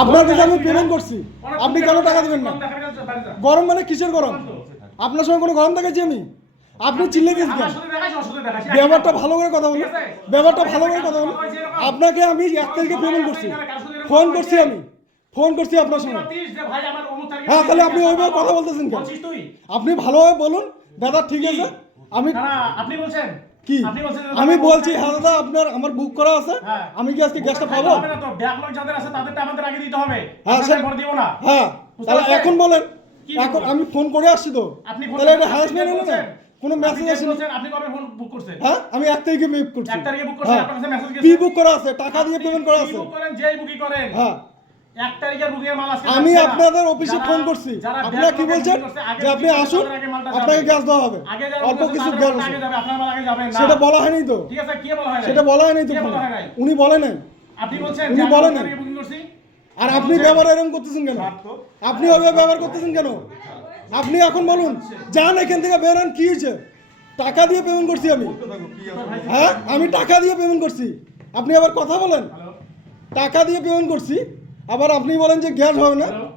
আপনার কাছে আমি পেমেন্ট করছি, আপনি কেন টাকা দেবেন না? গরম মানে কিসের গরম? আপনার সঙ্গে কোনো গরম দেখাচ্ছি আমি? আপনি চিল্লে গেছেন কেন? ব্যাপারটা ভালো করে কথা বলুন, ব্যাপারটা ভালো করে কথা বলুন। আপনাকে আমি 1 তারিখে পেমেন্ট করছি, ফোন করছি, আমি ফোন করছি আপনার সঙ্গে। হ্যাঁ, তাহলে আপনি ওইভাবে কথা বলতেছেন কেন? আপনি ভালোভাবে বলুন দাদা, ঠিক আছে। আমি আপনি বলছেন কি আমি বলছি, হ্যাঁ দাদা, আপনার আমার বুক করা আছে, আমি কি আজকে গ্যাসটা পাবো? ব্যাকলগ যাদের আছে তাদেরটা আমাদের আগে দিতে হবে, হ্যাঁ আমরা স্যার, পরে দিব না। হ্যাঁ, তাহলে এখন বলেন। এখন আমি ফোন করে আসছি তো, আপনি তাহলে এটা হ্যারাসমেন্ট হলো না? কোনো মেসেজ আসেনি? বলছেন আপনি কবে ফোন বুক করছেন? হ্যাঁ, আমি 1 তারিখে বুক করছি। 1 তারিখে বুক করছেন, হ্যাঁ, আপনার কাছে মেসেজ গেছে? প্রি বুক করা আছে, টাকা দিয়ে পেমেন্ট করা আছে। বুক করেন, যেই বুকিং করেন, হ্যাঁ, 1 তারিখের বুকিং মাল আজকে আমি যাচ্ছে না। আপনাদের অফিসে যারা- ফোন করছি, যারা আপনারা কি backlog বলছেন করছে, আগে যে আপনি বুকিং আসুন, করার আগে মালটা আপনাকে যাবে। গ্যাস দেওয়া হবে। আগে যারা অল্প বলছে কিছু তাদের গ্যাস মাল আছে, আগে যাবে, আপনার মাল আগে যাবে না। সেটা বলা হয়নি তো। ঠিক আছে, কি বলা হয় নাই? সেটা বলা হয়নি তো, কে বলা হয় নাই? উনি বলে নাই। আপনি বলছেন উনি যে আমি বলেন 1 নাই। তারিখে বুকিং করছি। আর আপনি ব্যবহার এরকম করতেছেন কেন? আপনি ওইভাবে ব্যবহার করতেছেন কেন? আপনি এখন বলুন, যান এখান থেকে বের হন, কি হয়েছে? টাকা দিয়ে পেমেন্ট করছি আমি। হ্যাঁ, আমি টাকা দিয়ে পেমেন্ট করছি, আপনি আবার কথা বলেন। হ্যালো, টাকা দিয়ে পেমেন্ট করছি, আবার আপনি বলেন যে গ্যাস হবে না। হ্যালো।